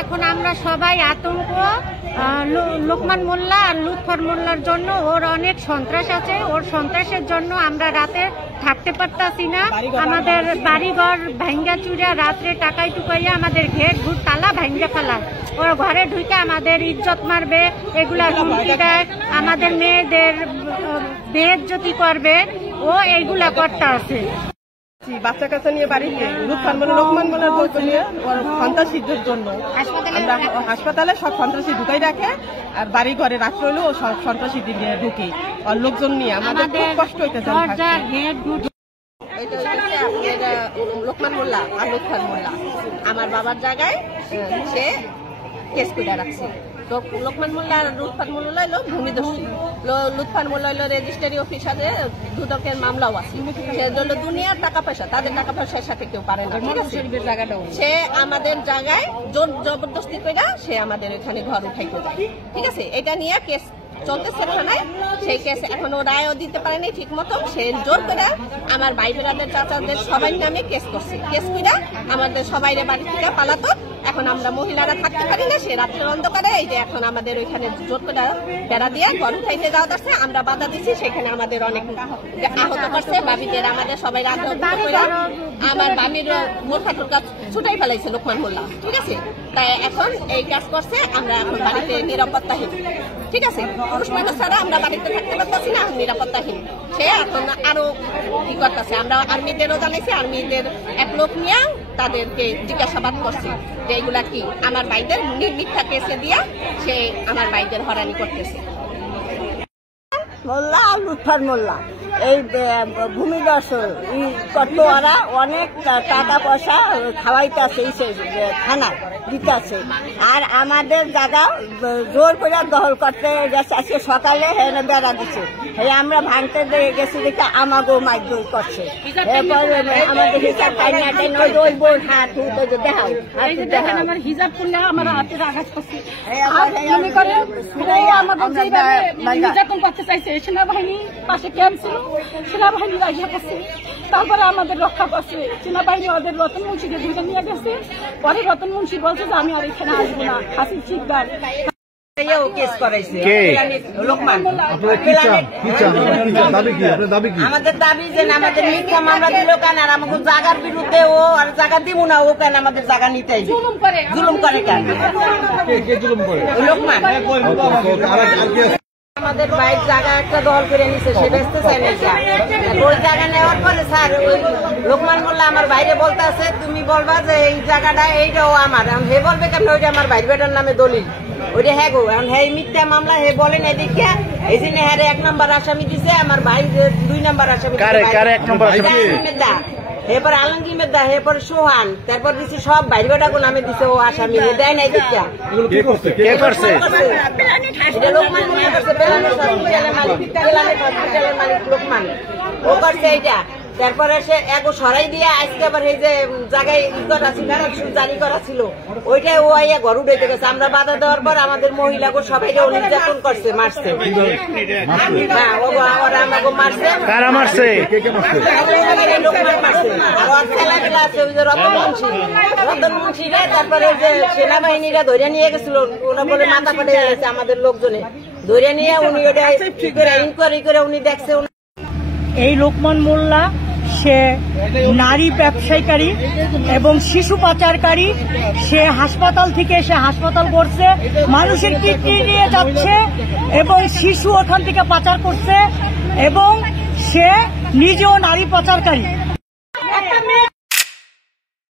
এখন আমরা সবাই আতঙ্ক লোকমান মোল্লা আর লুৎফর মোল্লার জন্য। ওর অনেক সন্ত্রাস আছে, ওর সন্ত্রাসের জন্য আমরা রাতে থাকতে পারতাছি না। আমাদের বাড়িঘর ভাঙ্গা চুরা রাত্রে টাকায় টুকাইয়া আমাদের ঘের ঘুর তালা ভাঙ্গা ফেলা, ওর ঘরে ঢুকে আমাদের ইজ্জত মারবে, এগুলা হুমকি দেয়, আমাদের মেয়েদের বেইজ্জতি করবে, ও এইগুলা করতে আছে। বাচ্চা কাচ্চা নিয়ে বাড়িতে লোকমান মোল্লার বলতে নিয়ে ওর সন্ত্রাসীদের জন্য আমরা হাসপাতালে সব সন্ত্রাসী ঢুকাই রাখে, আর বাড়ি ঘরে রাত্র হলেও ও সব সন্ত্রাসী দিয়ে ঢুকে ওর লোকজন নিয়ে আমাদের খুব কষ্ট হইতেছে। লোকমান মোল্লা আর লুৎফর মোল্লা আমার বাবার জায়গায় সে কেস করে রাখছে। তো লোকমান মোল্লা আর লুৎফর মোল্লা হলো ভূমিদস্যু, লুৎফর মোল্লা হলো রেজিস্ট্রারি অফিসারে দুদকের মামলাও আছে। সে হলো দুনিয়ার টাকা পয়সা, তাদের টাকা পয়সার সাথে কেউ পারে না। সে আমাদের জায়গায় জোর জবরদস্তি করে সে আমাদের এখানে ঘর উঠাইতে যায়। ঠিক আছে, এটা নিয়ে কেস চলতেছে থানায়। সেই কেস এখনো রায়ও দিতে পারেনি ঠিক মতো। সে জোর করে আমার ভাই বেড়াদের চাচাদের সবাই নামে কেস করছে। কেস করে আমাদের সবাই বাড়ি থেকে পালাতো। এখন আমরা মহিলারা থাকতে পারি না, সে রাত্রের অন্ধকারে এই যে এখন আমাদের ওইখানে জোর করে বেড়া দিয়ে ঘর উঠাইতে যাওয়া যাচ্ছে, আমরা বাধা দিচ্ছি। সেখানে আমাদের অনেক আহত করছে, বাবিদের আমাদের সবাই আহত করে আমার বাবির মোটা টোকা ছুটাই ফেলাইছে লোকমান মোল্লা। ঠিক আছে, তাই এখন এই কাজ করছে। আমরা এখন বাড়িতে নিরাপত্তাহীন। ঠিক আছে, পুরুষ মানুষ ছাড়া আমরা বাড়িতে থাকতে পারতেছি না, নিরাপত্তাহীন। সে এখন আরো কি করতেছে, আমরা আর্মিদেরও জানাইছি, আর্মিদের এক লোক নিয়ে তাদেরকে জিজ্ঞাসাবাদ করছি যে এইগুলা কি। আমার ভাইদের মিথ্যা কেসে দিয়া সে আমার ভাইদের হয়রানি করতেছে। মোল্লা আর লুৎফর মোল্লা এই ভূমিদস্যু করতো, ওরা অনেক টাকা পয়সা খাওয়াইতেছে থানায় দিতেছে, আর আমাদের জায়গা জোর করে দখল করতে গেছে। আজকে সকালে হেনে বেড়া দিচ্ছে, আমরা ভাঙতে গেছি দেখে আমাকেও মাইক করছে। এরপর আমাদের হিসাব দেখাও আমার হিসাব করলে আমার হাতের আঘাত করছে, নির্যাতন করতে চাইছে। সেনাবাহিনী পাশে ক্যাম্প ছিল, সেনাবাহিনী রাজা করছে, তারপরে আমাদের রক্ষা করছে। সেনাবাহিনী ওদের রতন মুন্সিকে ধরে নিয়ে গেছে। পরে রতন মুন্সি বলছে যে আমি আর এখানে আসবো না, হাসি চিৎকার আমাদের দাবি যে আমাদের মিথ্যা মামলা দিল কেন, আর আমাদের জায়গার বিরুদ্ধে ও আর জায়গা দিব না, ও কেন আমাদের জায়গা নিতে জুলুম করে কেন লোকমান। আমাদের বাইর জায়গা একটা দখল করে নিচ্ছে, সে বেচতে চাই না। ওই জায়গা নেওয়ার পরে স্যার ওই লোকমান মোল্লা আমার বাইরে বলতে আছে, তুমি বলবা যে এই জায়গাটা এইটাও আমার। হে বলবে কেন ওইটা আমার ভাই বেটার নামে দলিল, ওইটা হ্যাঁ গো। এখন হে মিথ্যা মামলা হে বলেন এদিকে, এই জন্য হ্যাঁ 1 নম্বর আসামি দিছে, আমার ভাই 2 নম্বর আসামি। এরপর আলমগীর মেদা, এরপর সোহান, তারপর দিচ্ছি সব বাইরে বেটাগুলো নামে দিচ্ছে ও আসামি। দেয় নাই দিকটা লোকমান মালিক লোকমান ও করছে এইটা। তারপরে সে এক সরাই দিয়ে আজকে আবার এই যে জায়গায় জারি করা ছিল ওইটাই ও আইয়া ঘর উঠে গেছে। আমরা বাধা দেওয়ার পর আমাদের মহিলাকে সবাই নির্যাতন করছে, মারছে। হ্যাঁ, ওরা আমাকে মারছে। কারা মারছে? লোকমান মারছে। আর ওর খেলাধুলা আছে ওই যে রতন মুন্সিরা। তারপরে ওই যে সেনাবাহিনীরা ধরে নিয়ে গেছিল, ওরা বলে মাথা ফাটে গেছে আমাদের লোকজনে ধরে নিয়ে উনি ওটা ইনকোয়ারি করে উনি দেখছে। এই লোকমান মোল্লা সে নারী ব্যবসায়ীকারী এবং শিশু পাচারকারী। সে হাসপাতাল থেকে এসে হাসপাতাল করছে, মানুষের কিডনি নিয়ে যাচ্ছে এবং শিশু ওখান থেকে পাচার করছে, এবং সে নিজেও নারী পাচারকারী।